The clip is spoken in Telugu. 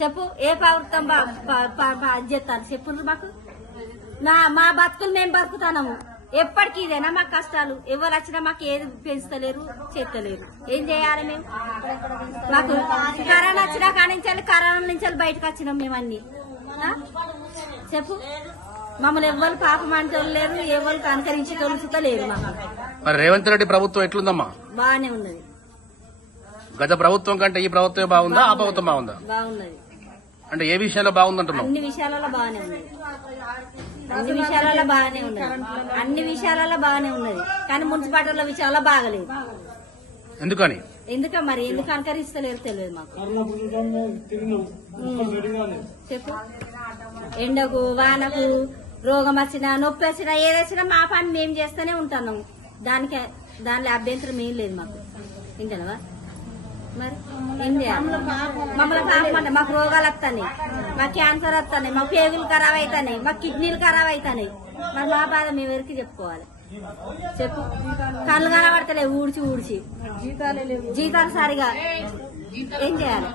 చెప్పు ఏ ప్రభుత్వం చేస్తారు చెప్పు మాకు మా బతుకులు మేము బతుకుతాము ఎప్పటికీ ఇదేనా మాకు కష్టాలు ఎవరు వచ్చినా మాకు ఏది పెంచుతలేరు చేస్తలేరు ఏం చేయాలి మేము మాకు కరోనా వచ్చినా కానించాలి కరోనా నుంచి బయటకు వచ్చినాం మేము అన్ని చెప్పు మమ్మల్ని ఎవరు పాపం అంటలేరు ఎవరు కనుకరించి తొలుచుతలేరు మాకు. మరి రేవంత్ రెడ్డి ప్రభుత్వం ఎట్లుందమ్మా? బాగానే ఉన్నది. గత ప్రభుత్వం కంటే ఈ ప్రభుత్వం బాగుందా ఆ ప్రభుత్వం బాగుందా? బాగున్నది. అంటే ఏ విషయంలో బాగుందంటున్నావు? అన్ని విషయాలలో బాగానే ఉన్నది. అన్ని విషయాలలో బాగానే ఉన్నది. అన్ని విషయాలలో బాగానే ఉన్నది. కానీ మున్సిపాలిటీల విషయాల్లో బాగలేదు. ఎందుకని? మరి ఎందుకు అనుకరిస్తలేరు తెలియదు మాకు. చెప్పు ఎండకు వానకు రోగం వచ్చినా నొప్పి వచ్చినా ఏదొచ్చినా మా పని మేము చేస్తూనే ఉంటున్నాం. దానిలో అభ్యంతరం ఏం లేదు మాకు. ఇంటనవా మరి ఏం చేయాలి? మమ్మల్ని పాపమంటే మాకు రోగాలు వస్తాయి, మాకు క్యాన్సర్ వస్తాయి, మా పేగులు ఖరాబ్ అవుతాయి, మా కిడ్నీలు ఖరాబ్ అవుతాయి. మరి మా బాధ మేము ఎవరికి చెప్పుకోవాలి చెప్పు? కళ్ళు కనబడతలే ఊడ్చి జీతాలు సరిగా ఏం చేయాలి?